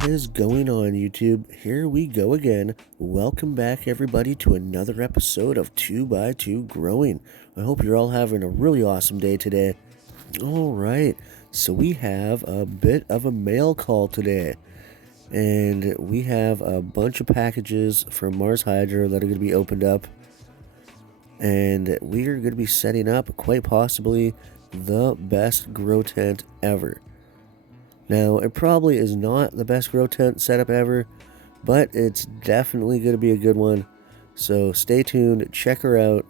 What is going on, YouTube? Here we go again. Welcome back, everybody, to another episode of 2x2 Growing. I hope you're all having a really awesome day today. All right, so we have a bit of a mail call today, and we have a bunch of packages from Mars Hydro that are going to be opened up, and we are going to be setting up quite possibly the best grow tent ever. Now, it probably is not the best grow tent setup ever, but it's definitely going to be a good one. So stay tuned, check her out.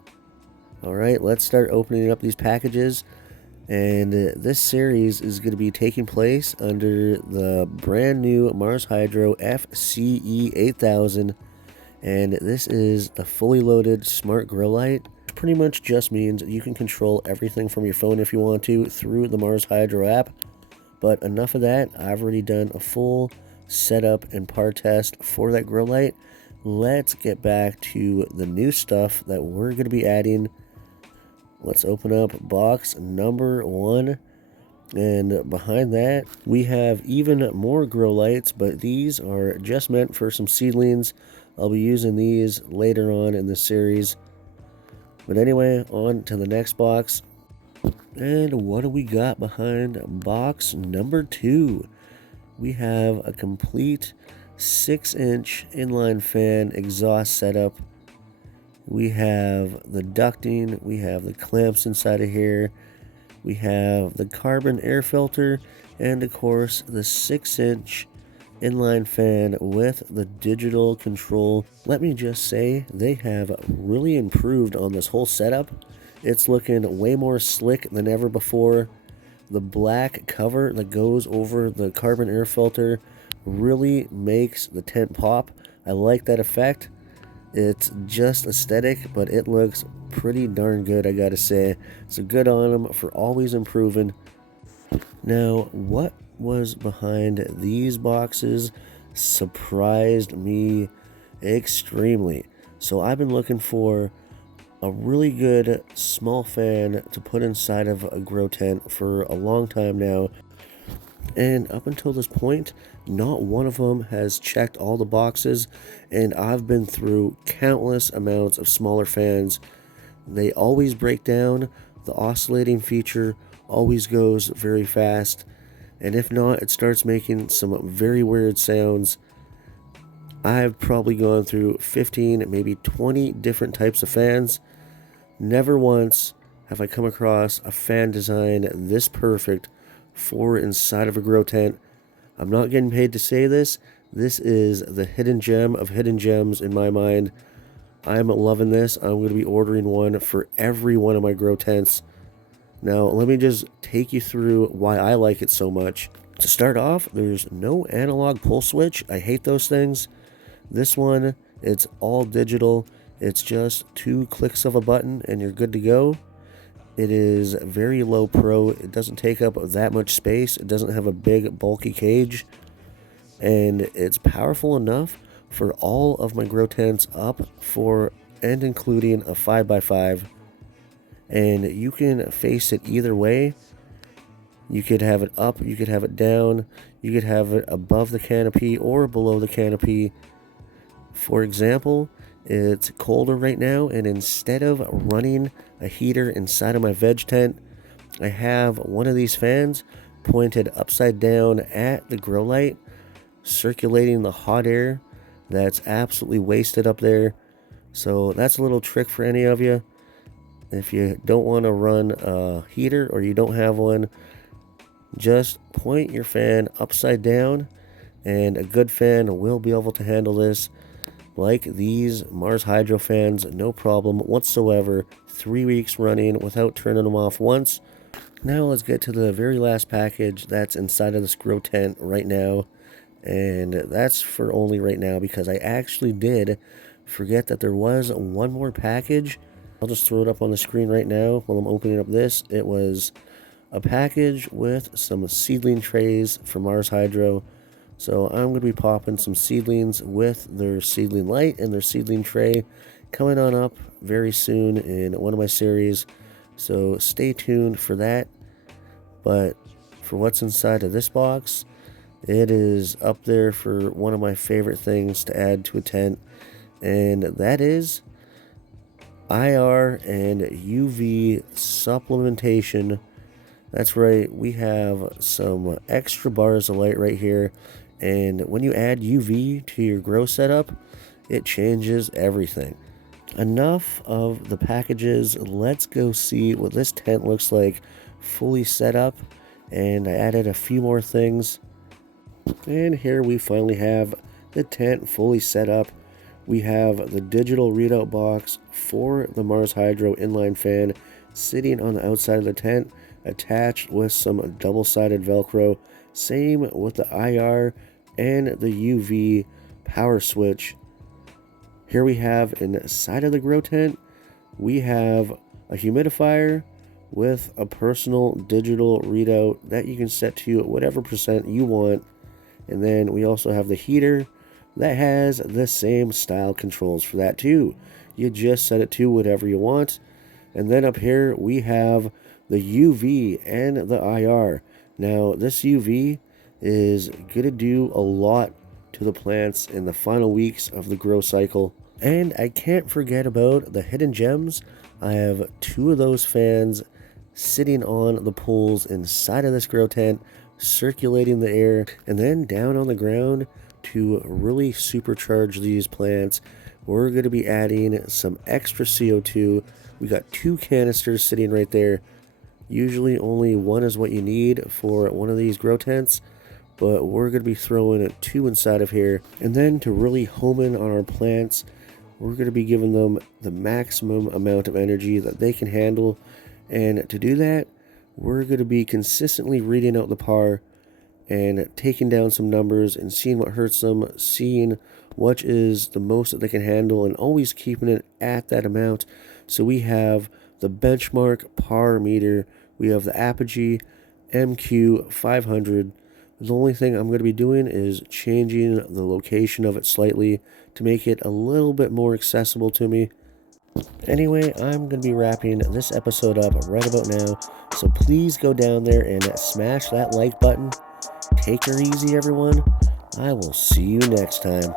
Alright, let's start opening up these packages. And this series is going to be taking place under the brand new Mars Hydro FCE 8000. And this is the fully loaded smart grow light. Pretty much just means you can control everything from your phone if you want to through the Mars Hydro app. But enough of that. I've already done a full setup and par test for that grow light. Let's get back to the new stuff that we're going to be adding. Let's open up box number 1. And behind that, we have even more grow lights, but these are just meant for some seedlings. I'll be using these later on in the series. But anyway, on to the next box. And what do we got behind box number 2? We have a complete 6-inch inline fan exhaust setup. We have the ducting, we have the clamps inside of here, we have the carbon air filter, and of course the 6-inch inline fan with the digital control. Let me just say, they have really improved on this whole setup. It's looking way more slick than ever before. The black cover that goes over the carbon air filter really makes the tent pop. I like that effect. It's just aesthetic, but it looks pretty darn good, I gotta say. So good on them for always improving. Now, what was behind these boxes surprised me extremely. So I've been looking for a really good small fan to put inside of a grow tent for a long time now, and up until this point not one of them has checked all the boxes, and I've been through countless amounts of smaller fans. They always break down, the oscillating feature always goes very fast, and if not, it starts making some very weird sounds. I've probably gone through 15, maybe 20 different types of fans. Never once have I come across a fan design this perfect for inside of a grow tent. I'm not getting paid to say this. This is the hidden gem of hidden gems in my mind. I'm loving this. I'm going to be ordering one for every one of my grow tents. Now, let me just take you through why I like it so much. To start off, there's no analog pull switch. I hate those things. This one, it's all digital. It's just 2 clicks of a button and you're good to go. It is very low pro. It doesn't take up that much space. It doesn't have a big bulky cage. And it's powerful enough for all of my grow tents up for and including a 5x5. And you can face it either way. You could have it up, you could have it down, you could have it above the canopy or below the canopy. For example, it's colder right now, and instead of running a heater inside of my veg tent, I have one of these fans pointed upside down at the grow light, circulating the hot air that's absolutely wasted up there. So that's a little trick for any of you. If you don't want to run a heater or you don't have one, just point your fan upside down and a good fan will be able to handle this. Like these Mars Hydro fans, no problem whatsoever. 3 weeks running without turning them off once. Now let's get to the very last package that's inside of this grow tent right now. And that's for only right now because I actually did forget that there was one more package. I'll just throw it up on the screen right now while I'm opening up this. It was a package with some seedling trays from Mars Hydro. So I'm going to be popping some seedlings with their seedling light and their seedling tray coming on up very soon in one of my series. So stay tuned for that. But for what's inside of this box, It is up there for one of my favorite things to add to a tent, and that is IR and UV supplementation. That's right, we have some extra bars of light right here, and when you add UV to your grow setup, it changes everything. Enough of the packages, let's go see what this tent looks like fully set up, and I added a few more things, and here we finally have the tent fully set up. We have the digital readout box for the Mars Hydro inline fan sitting on the outside of the tent, attached with some double-sided Velcro. Same with the IR and the UV power switch. Here we have inside of the grow tent, we have a humidifier with a personal digital readout that you can set to whatever percent you want. And then we also have the heater that has the same style controls for that too. You just set it to whatever you want. And then up here we have the UV and the IR. Now this UV is going to do a lot to the plants in the final weeks of the grow cycle. And I can't forget about the hidden gems. I have 2 of those fans sitting on the poles inside of this grow tent, circulating the air, and then down on the ground to really supercharge these plants, we're going to be adding some extra CO2. We got 2 canisters sitting right there. Usually only 1 is what you need for one of these grow tents, but we're going to be throwing 2 inside of here. And then to really home in on our plants, we're going to be giving them the maximum amount of energy that they can handle. And to do that, we're going to be consistently reading out the PAR and taking down some numbers and seeing what hurts them, seeing what is the most that they can handle, and always keeping it at that amount. So we have the benchmark PAR meter, we have the Apogee MQ500. The only thing I'm going to be doing is changing the location of it slightly to make it a little bit more accessible to me. Anyway, I'm going to be wrapping this episode up right about now, so please go down there and smash that like button. Take her easy, everyone. I will see you next time.